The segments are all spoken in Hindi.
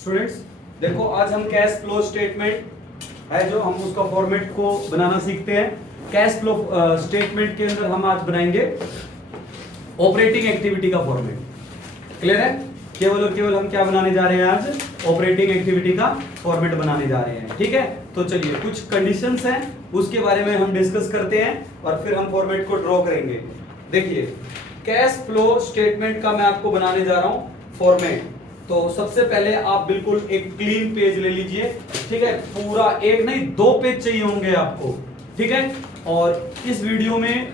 स्टूडेंट्स देखो, आज हम कैश फ्लो स्टेटमेंट है जो हम उसका फॉर्मेट को बनाना सीखते हैं। कैश फ्लो स्टेटमेंट के अंदर हम आज बनाएंगे ऑपरेटिंग एक्टिविटी का फॉर्मेट। क्लियर है? केवल और केवल हम क्या बनाने जा रहे हैं आज? ऑपरेटिंग एक्टिविटी का फॉर्मेट बनाने जा रहे हैं। ठीक है, तो चलिए कुछ कंडीशंस हैं उसके बारे में हम डिस्कस करते हैं और फिर हम फॉर्मेट को ड्रॉ करेंगे। देखिए, कैश फ्लो स्टेटमेंट का मैं आपको बनाने जा रहा हूं फॉर्मेट। तो सबसे पहले आप बिल्कुल एक क्लीन पेज ले लीजिए। ठीक है, पूरा एक नहीं 2 पेज चाहिए होंगे आपको। ठीक है, और इस वीडियो में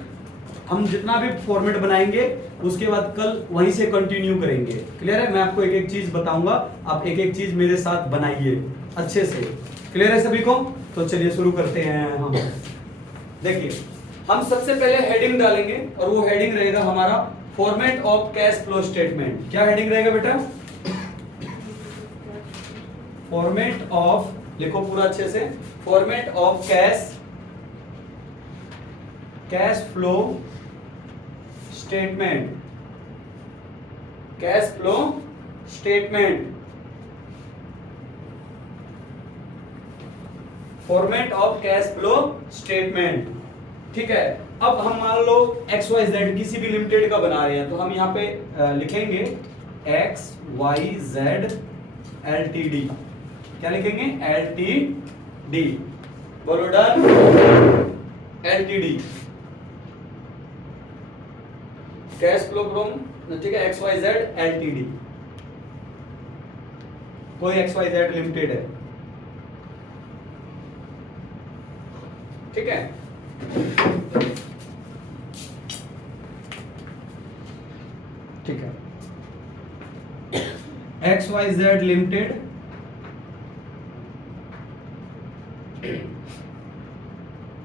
हम जितना भी फॉर्मेट बनाएंगे उसके बाद कल वहीं से कंटिन्यू करेंगे। क्लियर है? मैं आपको एक एक चीज बताऊंगा, आप एक एक चीज मेरे साथ बनाइए अच्छे से। क्लियर है सभी को? तो चलिए शुरू करते हैं हम। देखिए, हम सबसे पहले हेडिंग डालेंगे और वो हेडिंग रहेगा हमारा format of cash flow statement. क्या हेडिंग रहेगा बेटा? फॉर्मेट ऑफ, लिखो पूरा अच्छे से, format of cash flow statement. Cash flow statement, format of cash flow statement. ठीक है, अब हम मान लो XYZ किसी भी लिमिटेड का बना रहे हैं तो हम यहां पे लिखेंगे XYZ LTD। क्या लिखेंगे? LTD। बोलो done. LTD cash flow from, ठीक है, XYZ LTD। कोई XYZ लिमिटेड है। ठीक है, ठीक है, XYZ लिमिटेड।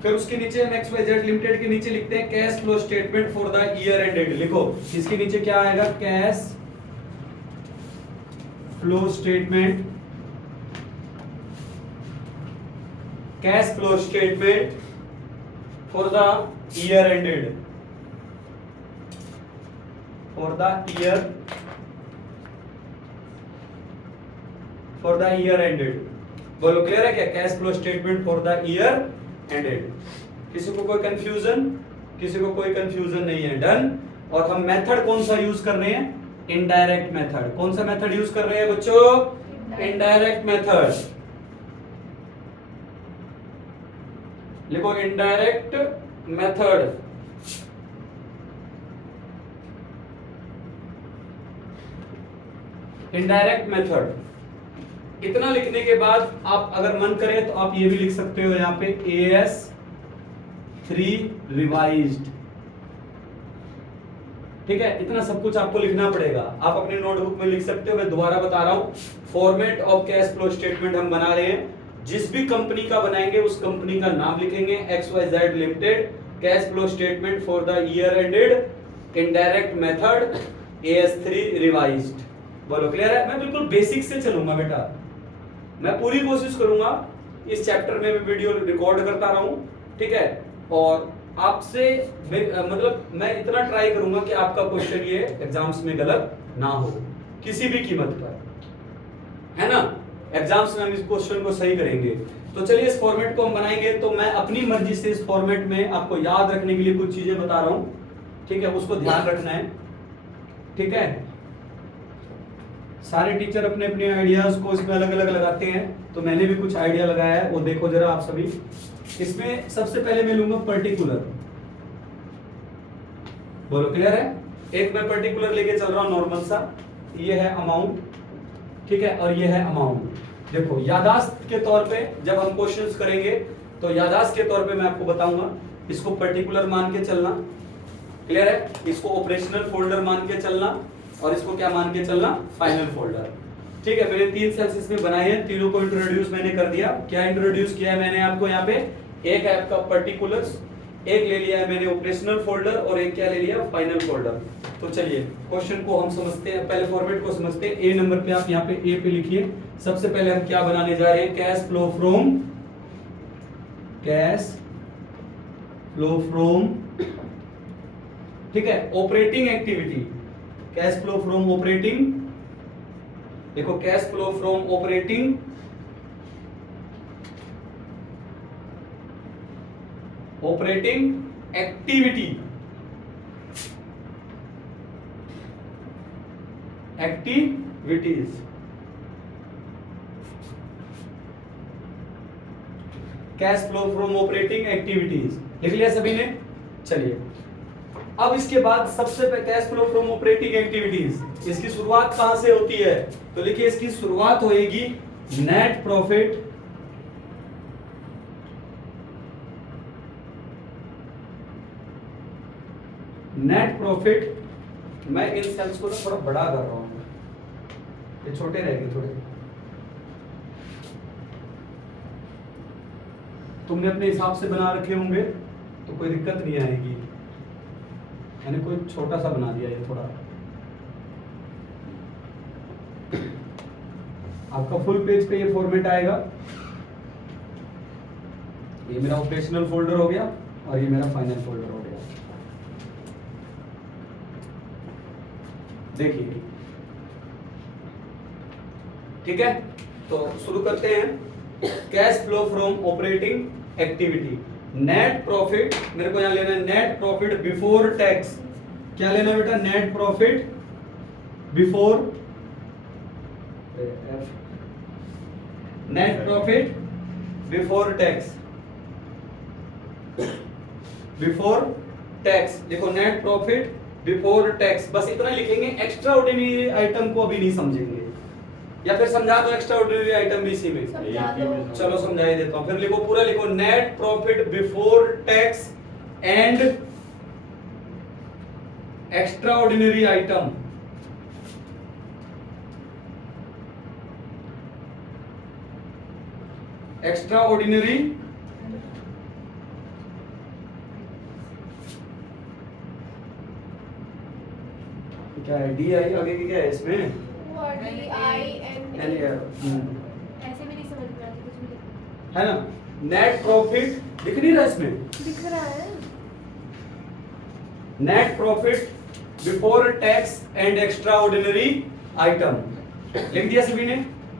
फिर उसके नीचे हम XYZ लिमिटेड के नीचे लिखते हैं cash flow statement for the year ended. लिखो, इसके नीचे क्या आएगा? Cash flow statement, cash flow statement for the year ended, for the year ended. बोलो क्लियर है क्या? Cash flow statement for the year ended. किसी को कोई कंफ्यूजन? किसी को कोई कंफ्यूजन नहीं है? डन। और हम मेथड कौन सा यूज कर रहे हैं? Indirect method. कौन सा मेथड यूज कर रहे हैं बच्चों? Indirect method. लिखो इनडायरेक्ट मेथड। Indirect method. इतना लिखने के बाद आप अगर मन करे तो आप ये भी लिख सकते हो यहाँ पे AS3 रिवाइज्ड। ठीक है, इतना सब कुछ आपको लिखना पड़ेगा। आप अपने नोटबुक में लिख सकते हो। मैं दोबारा बता रहा हूं, format of cash flow statement हम बना रहे हैं। जिस भी कंपनी का बनाएंगे उस कंपनी का नाम लिखेंगे XYZ limited, cash flow statement for the year ended, indirect method, AS3 revised. बोलो क्लियर है? मैं बिल्कुल बेसिक से चलूंगा बेटा। मैं पूरी कोशिश करूंगा इस चैप्टर में मैं वीडियो रिकॉर्ड करता रहूं। ठीक है, और आपसे मतलब मैं इतना ट्राई करूंगा कि आपका क्वेश्चन ये एग्जाम्स में गलत ना हो किसी भी कीमत पर, है ना? एग्जाम्स में हम इस क्वेश्चन को सही करेंगे। तो चलिए इस फॉर्मेट को हम बनाएंगे। तो मैं अपनी मर्जी से इस फॉर्मेट में आपको याद रखने के लिए कुछ चीजें बता रहा हूं। ठीक है, उसको ध्यान रखना है। ठीक है, सारे टीचर अपने अपने आइडियाज को इसमें अलग अलग लगाते हैं, तो मैंने भी कुछ आइडिया लगाया है, वो देखो जरा आप सभी। इसमें सबसे पहले मैं लूंगा पर्टिकुलर। बोलो क्लियर है? एक मैं पर्टिकुलर लेके चल रहा हूं नॉर्मल सा। ये है अमाउंट, ठीक है, और ये है अमाउंट। देखो, यादाश्त के तौर पे जब हम क्वेश्चंस करेंगे तो यादाश्त के तौर पे मैं आपको बताऊंगा, इसको पर्टिकुलर मान के चलना। क्लियर है? इसको ऑपरेशनल फोल्डर मान के चलना और इसको क्या मान के चलना? Final folder. ठीक है, मैंने 3 सेल्स इसमें बनाए हैं, तीनों को इंट्रोड्यूस मैंने कर दिया। क्या इंट्रोड्यूस किया है मैंने आपको यहाँ पे? एक है आपका पर्टिकुलर्स, एक ले लिया है मैंने ऑपरेशनल फोल्डर, और एक क्या ले लिया? Final folder. तो चलिए क्वेश्चन को हम समझते हैं, पहले फॉर्मेट को समझते हैं। ए नंबर पे आप यहाँ पे ए पे लिखिए। सबसे पहले हम क्या बनाने जा रहे हैं? कैश फ्लो फ्रॉम ठीक है, operating activity, cash flow from operating देखो cash flow from operating activity, activities, cash flow from operating activities लिख लिया सभी ने। चलिए अब इसके बाद सबसे पहले cash flow from operating activities, इसकी शुरुआत कहां से होती है? तो लिखिए इसकी शुरुआत होएगी नेट प्रॉफिट मैं इन सेल्स को थोड़ा बड़ा कर रहा हूं, ये छोटे रहेंगे थोड़े, तुमने अपने हिसाब से बना रखे होंगे तो कोई दिक्कत नहीं आएगी। मैंने कोई छोटा सा बना दिया ये थोड़ा। आपका फुल पेज पे ये फॉर्मेट आएगा। ये मेरा ऑपरेशनल फोल्डर हो गया और ये मेरा फाइनल फोल्डर हो गया। देखिए ठीक है, तो शुरू करते हैं। Cash flow from operating activity, net profit मेरे को यहां लेना है, नेट प्रॉफिट बिफोर टैक्स। क्या लेना बेटा? Net profit before, net profit before tax, before tax. देखो नेट प्रॉफिट बिफोर टैक्स, बस इतना लिखेंगे। एक्स्ट्रा ऑर्डिनरी आइटम को अभी नहीं समझेंगे, या फिर समझा दो एक्स्ट्रा ऑर्डिनरी आइटम भी इसी में। चलो समझा ही देता हूं, फिर लिखो पूरा लिखो, net profit before tax and extraordinary item. Extra ordinary क्या है? डी आई आगे की क्या है इसमें? ऐसे भी नहीं समझ में आती कुछ भी, है ना? नेट प्रॉफिट दिख नहीं रहा इसमें? दिख रहा है। Net profit before tax and extraordinary item लिख दिया सभी ने?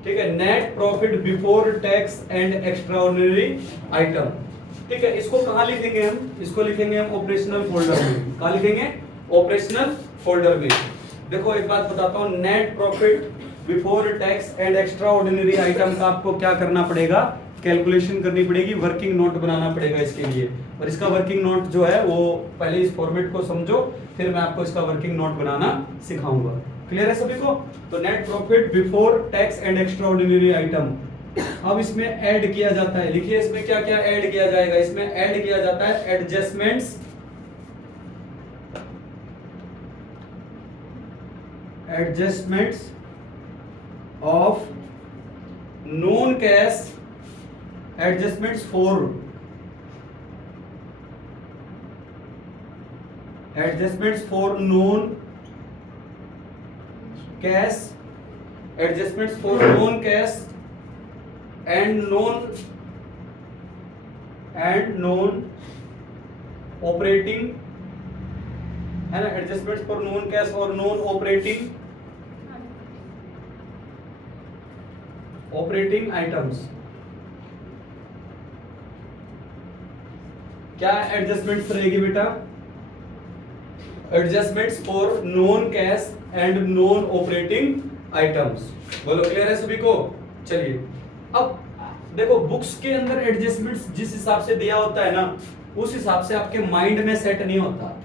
ठीक है, net profit before tax and extraordinary item. ठीक है, इसको कहां लिखेंगे हम? इसको लिखेंगे हम ऑपरेशनल फोल्डर में। कहां लिखेंगे? ऑपरेशनल फोल्डर में। देखो एक बात बताता हूं, net profit before tax and extraordinary item का आपको क्या करना पड़ेगा? कैलकुलेशन करनी पड़ेगी, वर्किंग नोट बनाना पड़ेगा इसके लिए। और इसका वर्किंग नोट जो है वो पहले इस फॉर्मेट को समझो, फिर मैं आपको इसका वर्किंग नोट बनाना सिखाऊंगा। क्लियर है सभी को? तो net profit before tax and extraordinary item. अब इसमें ऐड किया जाता है, लिखिए इसमें क्या क्या ऐड किया जाएगा? इसमें ऐड किया जाता है adjustments, adjustments of non cash, adjustments for, adjustments for non cash, adjustments for non cash and non operating, है ना? एडजस्टमेंट्स फॉर नॉन कैश और नॉन ऑपरेटिंग आइटम्स। क्या एडजस्टमेंट्स रहेगी बेटा? Adjustments for non cash and non operating items. बोलो क्लियर है सभी को? चलिए अब देखो, बुक्स के अंदर एडजस्टमेंट्स जिस हिसाब से दिया होता है ना, उस हिसाब से आपके माइंड में सेट नहीं होता।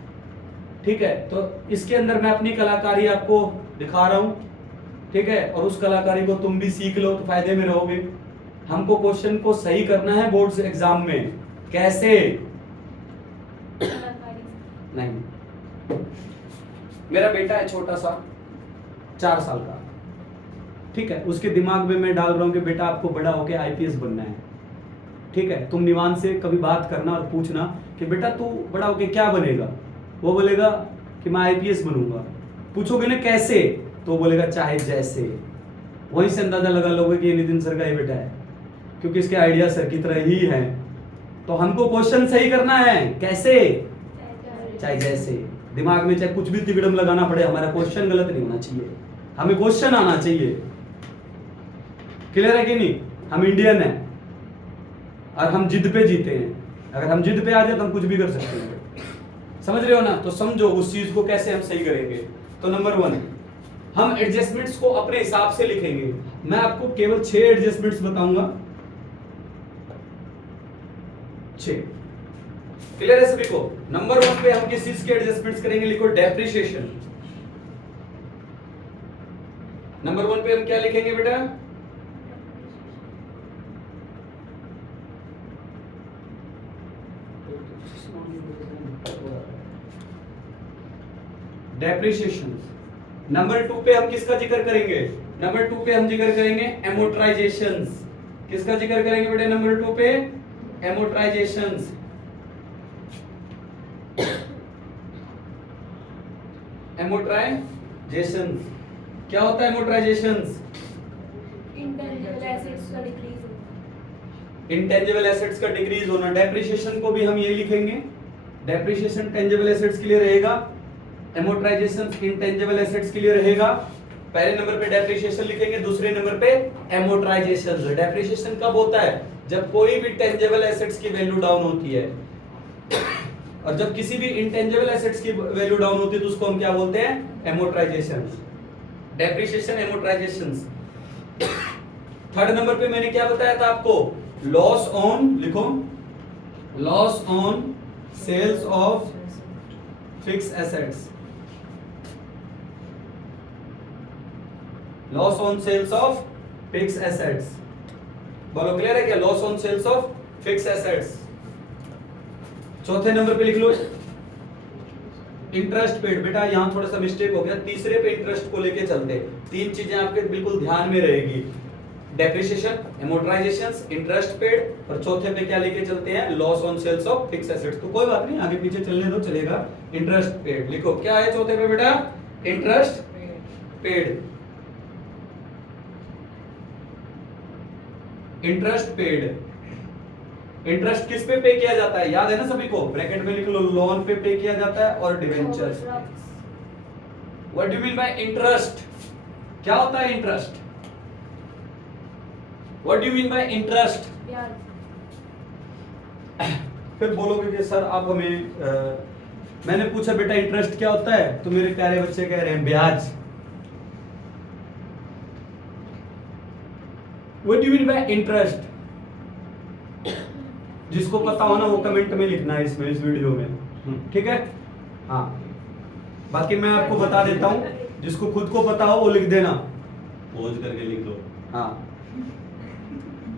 ठीक है, तो इसके अंदर मैं अपनी कलाकारी आपको दिखा रहा हूं। ठीक है, और उस कलाकारी को तुम भी सीख लो तो फायदे में रहोगे। हमको क्वेश्चन को सही करना है बोर्ड एग्जाम में। कैसे? नहीं, मेरा बेटा है छोटा सा, 4 साल का। ठीक है, उसके दिमाग में मैं डाल रहा हूं कि बेटा आपको बड़ा होके आईपीएस बनना है। ठीक है, तुम निवान से कभी बात करना और पूछना कि बेटा तू बड़ा होके क्या बनेगा? वो बोलेगा कि मैं आईपीएस बनूंगा। पूछोगे ना कैसे, तो बोलेगा चाहे जैसे। वहीं से अंदाजा लगा लोगे कि ये नितिन सर का ही बेटा है, क्योंकि इसके आइडिया सर की तरह ही है। तो हमको क्वेश्चन सही करना है। कैसे? चाहे जैसे। दिमाग में चाहे कुछ भी तिगड़म लगाना पड़े, हमारा क्वेश्चन गलत नहीं होना चाहिए, हमें क्वेश्चन आना चाहिए। क्लियर है कि नहीं? हम इंडियन हैं और हम जिद पे जीते हैं। अगर हम जिद पे आ जाए तो हम कुछ भी कर सकते हैं। समझ रहे हो ना? तो समझो उस चीज को कैसे हम सही करेंगे। तो नंबर 1, हम एडजस्टमेंट्स को अपने हिसाब से लिखेंगे। मैं आपको केवल 6 एडजस्टमेंट्स बताऊंगा। 6 क्लियर है सभी को? नंबर 1 पे हम किस चीज के एडजस्टमेंट्स करेंगे? लिखो डेप्रिसिएशन। नंबर 1 पे हम क्या लिखेंगे बेटा? डेप्रिसिएशन। नंबर 2 पे हम किसका जिक्र करेंगे? नंबर 2 पे हम जिक्र करेंगे एमोर्टाइजेशंस। किसका जिक्र करेंगे बेटा नंबर 2 पे? एमोर्टाइजेशंस। एमोर्टाइजेशंस क्या होता है? एमोर्टाइजेशंस इंटेंजिबल एसेट्स का डिक्रीज होना। इंटेंजिबल एसेट्स का डिक्रीज होना। डेप्रिसिएशन को भी हम ये लिखेंगे। डेप्रिसिएशन टेंजिबल एसेट्स के लिए रहेगा, एमोर्टाइजेशन इंटेंजिबल एसेट्स के लिए रहेगा। पहले नंबर पे डेप्रिसिएशन लिखेंगे, दूसरे नंबर पे एमोर्टाइजेशन। डेप्रिसिएशन कब होता है? जब कोई भी टेंजिबल एसेट्स की वैल्यू डाउन होती है, और जब किसी भी इंटेंजिबल एसेट्स की वैल्यू डाउन होती है तो उसको हम क्या बोलते हैं? Amortisation. Depreciation, amortisation. Third number पे मैंने क्या बताया था आपको? लॉस ऑन, लिखो, loss on sales of fix assets. Loss on sales of fix assets. बोलो क्लियर है क्या? Loss on sales of fix assets. चौथे नंबर पे लिख लो इंटरेस्ट पेड। बेटा यहां थोड़ा सा मिस्टेक हो गया, तीसरे पे इंटरेस्ट को लेके चलते। 3 चीजें आपके बिल्कुल ध्यान में रहेगी, डेप्रिसिएशन, एमोर्टाइजेशंस, इंटरेस्ट पेड, और चौथे पे क्या लेके चलते हैं? Loss on sales of fix assets. तो कोई बात नहीं, आगे पीछे चलने दो, चलेगा। इंटरेस्ट पेड लिखो। क्या है चौथे पे बेटा? Interest paid. Interest paid. Interest किस पे किया जाता है? याद है ना सभी को? ब्रैकेट में लिख लो, लोन पे किया जाता है और debentures. What do you mean by interest? क्या होता है interest? What do you mean by interest? ब्याज। फिर बोलोगे कि सर आप हमें मैंने पूछा बेटा इंटरेस्ट क्या होता है, तो मेरे प्यारे बच्चे कह रहे हैं ब्याज। What do you mean by interest? जिसको पता हो ना वो कमेंट में लिखना है इसमें, इस वीडियो में, ठीक है? हाँ, बाकी मैं आपको बता देता हूँ, जिसको खुद को पता हो वो लिख देना, पोज करके लिख दो। हाँ,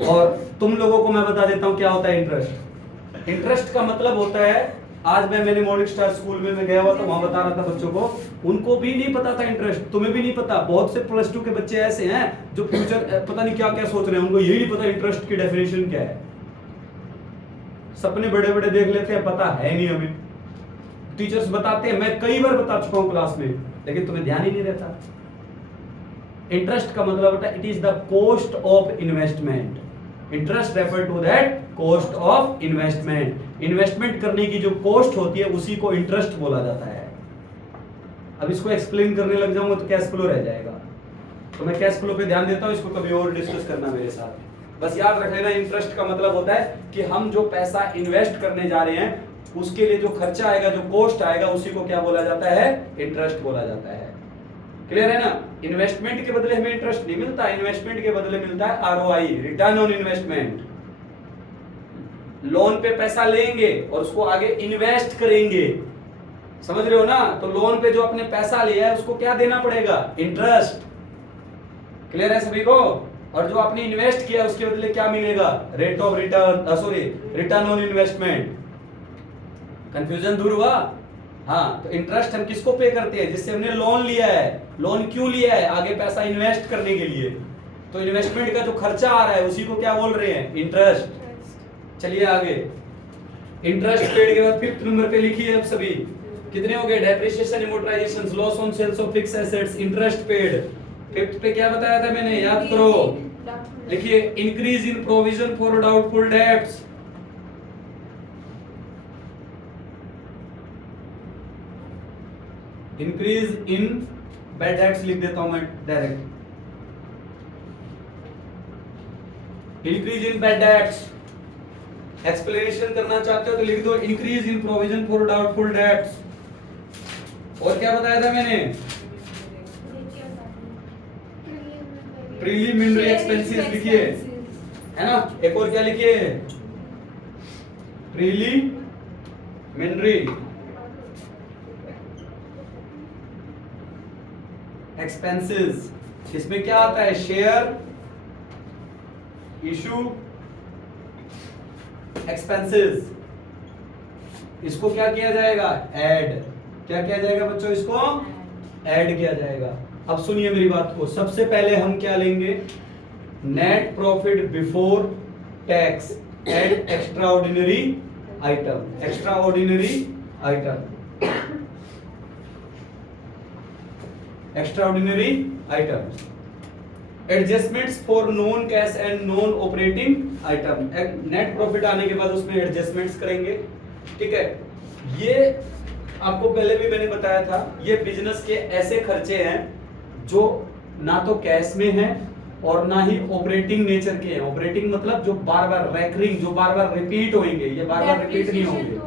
और तुम लोगों को मैं बता देता हूँ क्या होता है इंटरेस्ट। इंटरेस्ट का मतलब होता है, आज मैंने मॉर्निंग स्टार स्कूल में मैं गया हुआ था, वहां बता रहा था बच्चों को, उनको भी नहीं पता था इंटरेस्ट, तुम्हें भी नहीं पता। बहुत से +2 के बच्चे ऐसे हैं जो फ्यूचर पता नहीं क्या क्या सोच रहे हैं, उनको यही नहीं पता इंटरेस्ट की डेफिनेशन क्या है। सपने बड़े बड़े देख लेते हैं, पता है नहीं हमें। टीचर्स बताते हैं, मैं कई बार बता चुका हूं क्लास में, लेकिन तुम्हें ध्यान ही नहीं रहता। इंटरेस्ट का मतलब होता है it is the cost of investment. Interest refer to that cost of investment. Investment करने की जो कॉस्ट होती है उसी को इंटरेस्ट बोला जाता है। अब इसको एक्सप्लेन करने लग जाऊंगा तो कैश फ्लो रह जाएगा, तो मैं कैश फ्लो पे ध्यान देता हूं, इसको कभी और डिस्कस करना मेरे साथ। बस याद रख लेना, इंटरेस्ट का मतलब होता है कि हम जो पैसा इन्वेस्ट करने जा रहे हैं उसके लिए जो खर्चा आएगा, जो कॉस्ट आएगा, उसी को क्या बोला जाता है? इंटरेस्ट बोला जाता है। क्लियर है ना? इन्वेस्टमेंट के बदले हमें इंटरेस्ट नहीं मिलता, इन्वेस्टमेंट के बदले मिलता है ROI, return on investment. Loan पे पैसा लेंगे और उसको आगे इन्वेस्ट करेंगे, समझ रहे हो ना? तो लोन पे जो आपने पैसा लिया है उसको क्या देना पड़ेगा? इंटरेस्ट। क्लियर है सभी को? और जो आपने इन्वेस्ट किया उसके बदले क्या मिलेगा? Rate of return, sorry, return on investment. Confusion दूर हुआ? हाँ, तो इंटरेस्ट हम किसको पे करते हैं? जिससे हमने लोन लिया है। लोन क्यों लिया है? आगे पैसा इन्वेस्ट करने के लिए। तो इन्वेस्टमेंट का जो खर्चा आ रहा है उसी को क्या बोल रहे हैं? इंटरेस्ट। चलिए आगे, इंटरेस्ट पेड के बाद 5th नंबर पे लिखिए। अब सभी कितने हो गए? Depreciation, amortisation, loss on sales of fix assets, interest paid. 5th पे क्या बताया था मैंने? याद करो, लिखिए increase in provision for doubtful debts. Increase in bad debts लिख देता हूं मैं direct. Increase in bad debts, explanation करना चाहते हो तो लिख दो increase in provision for doubtful debts. और क्या बताया था मैंने, प्रीलिमिनरी एक्सपेंसेस लिखिए, है ना। एक और क्या लिखिए, प्रीलिमिनरी एक्सपेंसेस। इसमें क्या आता है, शेयर इशू एक्सपेंसेस। इसको क्या किया जाएगा, ऐड। क्या किया जाएगा बच्चों, इसको ऐड किया जाएगा। अब सुनिए मेरी बात को, सबसे पहले हम क्या लेंगे, net profit before tax and extraordinary item. Extra ordinary item, extra ordinary item, adjustments for non cash and non operating item. Net profit आने के बाद उसमें एडजस्टमेंट्स करेंगे, ठीक है। ये आपको पहले भी मैंने बताया था, ये बिजनेस के ऐसे खर्चे हैं जो ना तो कैश में हैं और ना ही ऑपरेटिंग नेचर के हैं। ऑपरेटिंग मतलब जो बार बार रैकरिंग, जो बार बार रिपीट होंगे, ये बार बार रिपीट नहीं होंगे,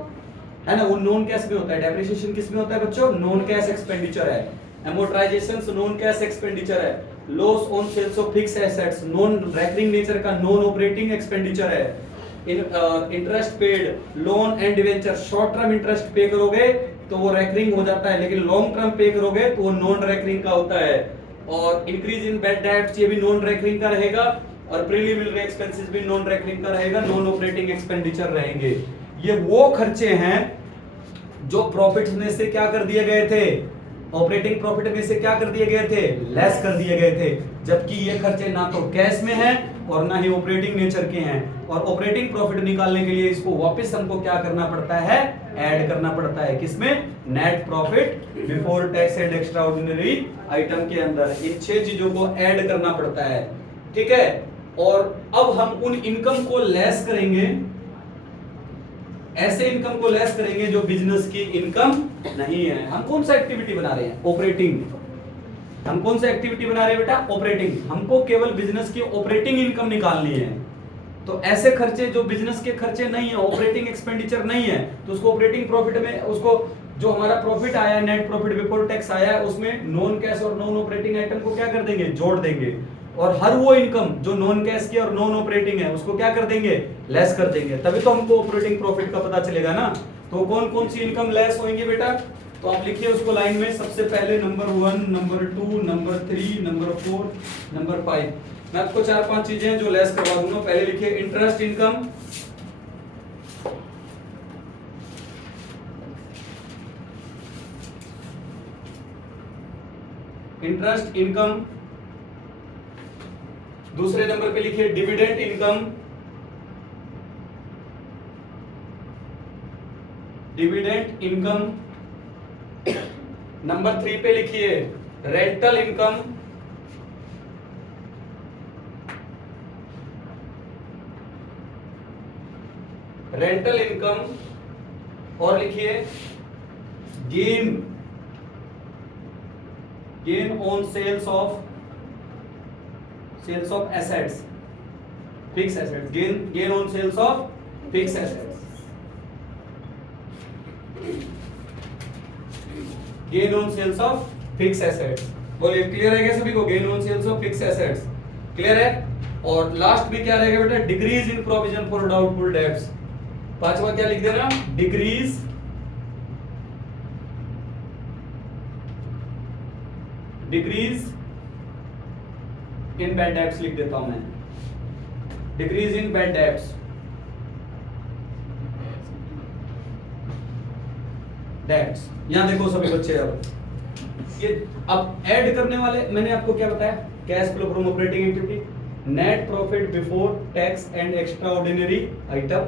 है ना। वो नॉन कैश में होता है। डेप्रिसिएशन किस में होता है बच्चों, नॉन कैश एक्सपेंडिचर है। एमोर्टाइजेशन नॉन कैश एक्सपेंडिचर है। Loss on sales of fix assets non recurring nature का नॉन ऑपरेटिंग एक्सपेंडिचर है। Interest paid, loan and debenture, short term interest pay करोगे तो वो रैकरिंग हो जाता है, लेकिन लॉन्ग टर्म पे करोगे तो वो नॉन रैकरिंग का होता है। और इंक्रीज इन बैड डेट्स, ये भी नॉन रैकरिंग का रहेगा। और प्रीलिमिनरी एक्सपेंसेस भी नॉन रैकरिंग का रहेगा, नॉन ऑपरेटिंग एक्सपेंडिचर रहेंगे। ये वो खर्चे हैं जो प्रॉफिट में से क्या कर दिए गए थे, ऑपरेटिंग प्रॉफिट में से क्या कर दिए गए थे, लेस कर दिए गए थे। जबकि ये खर्चे ना तो कैश में हैं और ना ही ऑपरेटिंग नेचर के हैं। और ऑपरेटिंग प्रॉफिट निकालने के लिए इसको वापस हमको क्या करना पड़ता है, ऐड करना पड़ता है। किसमें, net profit before tax and extraordinary item के अंदर इन 6 चीजों को ऐड करना पड़ता है, ठीक है। और अब हम उन इनकम को लेस करेंगे, ऐसे इनकम को लेस करेंगे जो बिजनेस की इनकम नहीं है। हम कौन सा एक्टिविटी बना रहे हैं, ऑपरेटिंग। हम कौन सा एक्टिविटी बना रहे हैं बेटा, ऑपरेटिंग। हमको केवल बिजनेस की ऑपरेटिंग इनकम निकालनी है। तो ऐसे खर्चे जो बिजनेस के खर्चे नहीं है, ऑपरेटिंग एक्सपेंडिचर नहीं है, तो उसको ऑपरेटिंग प्रॉफिट में, उसको जो हमारा प्रॉफिट आया है, नेट प्रॉफिट बिफोर टैक्स आया है, उसमें नॉन कैश और नॉन ऑपरेटिंग आइटम को क्या कर देंगे, जोड़ देंगे। और हर वो इनकम जो नॉन कैश की और नॉन ऑपरेटिंग है उसको क्या कर देंगे, लेस कर देंगे। तभी तो हमको ऑपरेटिंग प्रॉफिट का पता चलेगा ना। तो कौन कौन सी इनकम लेस होंगी बेटा, तो आप लिखिए उसको लाइन में। सबसे पहले number 1, number 2, number 3, number 4, number 5। मैं आपको 4-5 चीजें जो लेस करवा दूंगा। पहले लिखिए इंटरेस्ट इनकम, इंटरेस्ट इनकम। दूसरे नंबर पे लिखिए dividend income, dividend income. Number 3 पे लिखिए रेंटल इनकम, रेंटल इनकम। और लिखिए gain, gain on sales of assets, fix assets, gain on sales of fix assets, gain on sales of fix assets. बोलिए क्लियर है क्या सभी को, gain on sales of fix assets, clear है। और लास्ट में क्या रहेगा बेटा, decrease in provision for doubtful debts. 5वां क्या लिख देना, डिक्रीज इन बैड डेब्ट्स लिख देता हूं मैं, decrease in bad debts. Debts यहां देखो सभी बच्चे, अब ऐड करने वाले मैंने आपको क्या बताया, cash flow from operating activity, net profit before tax and extraordinary item.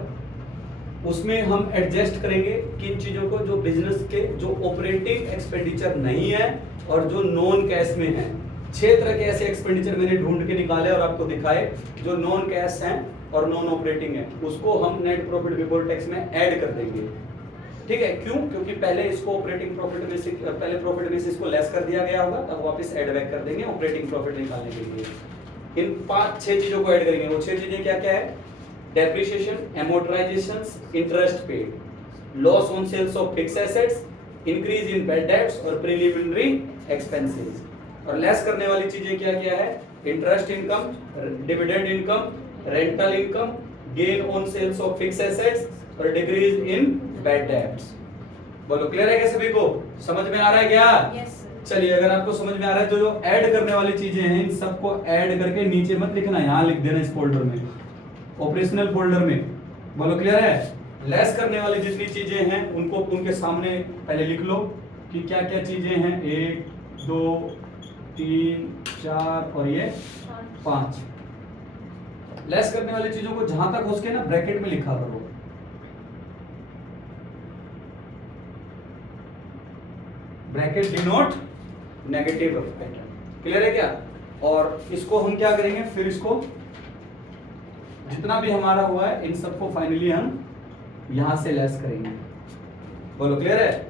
उसमें हम एडजस्ट करेंगे किन चीजों को, जो बिजनेस के जो ऑपरेटिंग एक्सपेंडिचर नहीं है और जो नॉन कैश में है। 6 तरह के ऐसे एक्सपेंडिचर मैंने ढूंढ के निकाले और आपको दिखाए जो नॉन कैश हैं और नॉन ऑपरेटिंग है। उसको हम नेट प्रॉफिट बिफोर टैक्स में ऐड कर देंगे, ठीक है। क्यों, क्योंकि पहले इसको ऑपरेटिंग प्रॉफिट में से, पहले प्रॉफिट में से इसको लेस कर दिया गया होगा, तब वापस ऐड बैक कर देंगे ऑपरेटिंग प्रॉफिट निकालने के लिए। इन 5-6 चीजों को ऐड करेंगे। वो 6 चीजें क्या क्या है? Depreciation, amortizations, interest paid, loss on sales of fix assets, increase in bad debts और प्रीलिमिनरी एक्सपेंसेस। और लेस करने वाली चीजें क्या क्या है? Interest income, dividend income, rental income, gain on sales of fix assets और डिक्रीज इन बैड डेट्स। बोलो क्लियर है क्या सभी को? समझ में आ रहा है क्या? Yes sir. चलिए, अगर आपको समझ में आ रहा है तो जो ऐड करने वाली चीजें हैं इन सबको ऐड करके नीचे मत लिखना, यहाँ लिख देना इस फोल्डर में, ऑपरेशनल फोल्डर में। बोलो क्लियर है? लेस करने वाली जितनी चीजें हैं उनको उनके सामने पहले लिख लो कि क्या क्या चीजें हैं। 1 2 3 4 और ये 5। लेस करने वाली चीजों को जहां तक हो सके ना ब्रैकेट में लिखा करो। Bracket denote negative item. Clear है क्या? और इसको हम क्या करेंगे, फिर इसको जितना भी हमारा हुआ है इन सबको फाइनली हम यहां से लेस करेंगे। बोलो क्लियर है?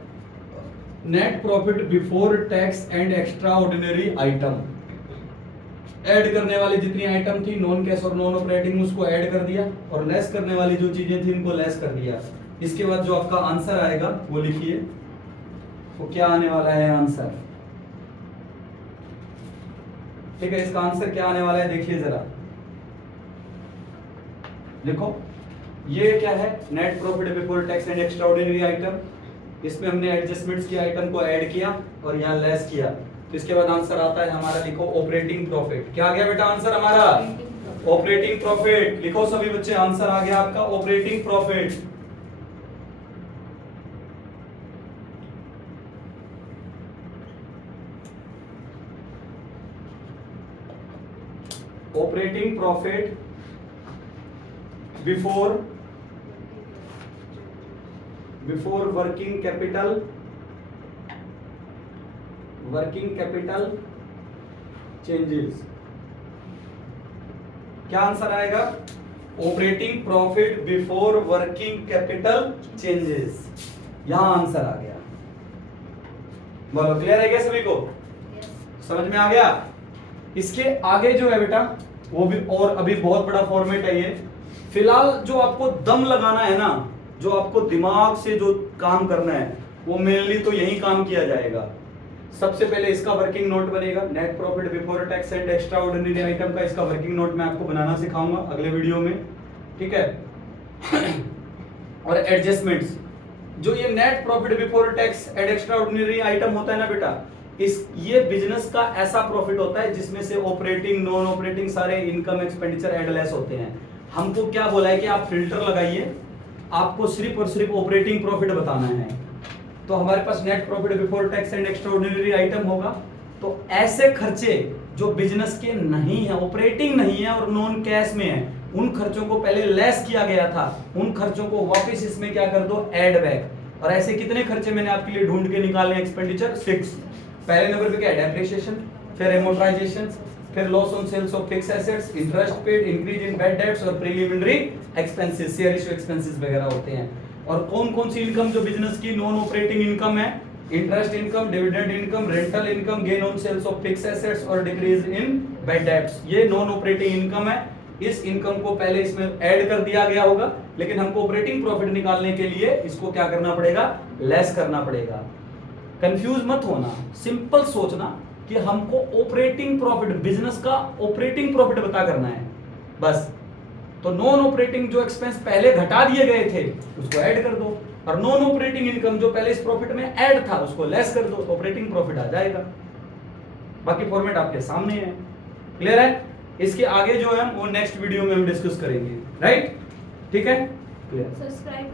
Net profit before tax and extraordinary item. Add करने वाली जितनी आइटम थी नॉन कैश और नॉन ऑपरेटिंग उसको ऐड कर दिया, और लेस करने वाली जो चीजें थी इनको लेस कर दिया। इसके बाद जो आपका आंसर आएगा वो लिखिए, वो क्या आने वाला है आंसर। ठीक है, इसका आंसर क्या आने वाला है देखिए जरा, लिखो। ये क्या है? Net profit before tax and extraordinary item. इसमें हमने एडजस्टमेंट्स की आइटम को ऐड किया और यहाँ लेस किया, तो इसके बाद आंसर आता है हमारा, लिखो ऑपरेटिंग प्रॉफिट। क्या आ गया बेटा आंसर हमारा? Operating profit. लिखो सभी बच्चे, आंसर आ गया आपका operating profit. Operating profit before working capital changes. क्या आंसर आएगा? Operating profit before working capital changes. यहां आंसर आ गया। बोलो क्लियर है क्या सभी को? समझ में आ गया? इसके आगे जो है बेटा वो भी और अभी बहुत बड़ा फॉर्मेट है ये। फिलहाल जो आपको दम लगाना है ना, जो आपको दिमाग से जो काम करना है वो मेनली तो यही काम किया जाएगा। सबसे पहले इसका वर्किंग नोट बनेगा, net profit before tax and extraordinary item का इसका वर्किंग नोट मैं आपको बनाना सिखाऊंगा अगले वीडियो में, ठीक है। और एडजस्टमेंट्स, जो ये net profit before tax and extraordinary item होता है ना बेटा, ये बिजनेस का ऐसा प्रॉफिट होता है जिसमें से ऑपरेटिंग नॉन ऑपरेटिंग सारे इनकम एक्सपेंडिचर एड लेस होते हैं। हमको क्या बोला है कि आप फिल्टर लगाइए, आपको सिर्फ और सिर्फ ऑपरेटिंग प्रॉफिट बताना है। तो हमारे पास net profit before tax and extraordinary item होगा। तो ऐसे खर्चे जो बिजनेस के नहीं है, ऑपरेटिंग नहीं है और नॉन कैश में है, उन खर्चों को पहले लेस किया गया था, उन खर्चों को वापस इसमें क्या कर दो, ऐड बैक। और ऐसे कितने खर्चे मैंने आपके लिए ढूंढ के निकाले एक्सपेंडिचर? 6। पहले नंबर पे क्या है? डेप्रिसिएशन, फिर एमोर्टाइजेशन, फिर loss on sales of fix assets, interest paid, increase in bad debts और preliminary expenses, share issue expenses वगैरह होते हैं। और कौन कौन सी इनकम जो बिजनेस की नॉन ऑपरेटिंग इनकम है? Interest income, dividend income, rental income, gain on sales of fix assets और डिक्रीज इन बैड डेट्स, ये नॉन ऑपरेटिंग इनकम है। इस इनकम को पहले इसमें ऐड कर दिया गया होगा, लेकिन हमको ऑपरेटिंग प्रॉफिट निकालने के लिए इसको क्या करना पड़ेगा? लेस करना पड़ेगा। कंफ्यूज मत होना, सिंपल सोचना कि हमको ऑपरेटिंग प्रॉफिट, बिजनेस का ऑपरेटिंग प्रॉफिट पता करना है बस। तो नॉन ऑपरेटिंग जो एक्सपेंस पहले घटा दिए गए थे उसको ऐड कर दो, और नॉन ऑपरेटिंग इनकम जो पहले इस प्रॉफिट में ऐड था उसको लेस कर दो, तो ऑपरेटिंग प्रॉफिट आ जाएगा। बाकी फॉर्मेट आपके सामने है, क्लियर है? इसके आगे जो है वो नेक्स्ट वीडियो में हम डिस्कस करेंगे, राइट? ठीक है, क्लियर। सब्सक्राइब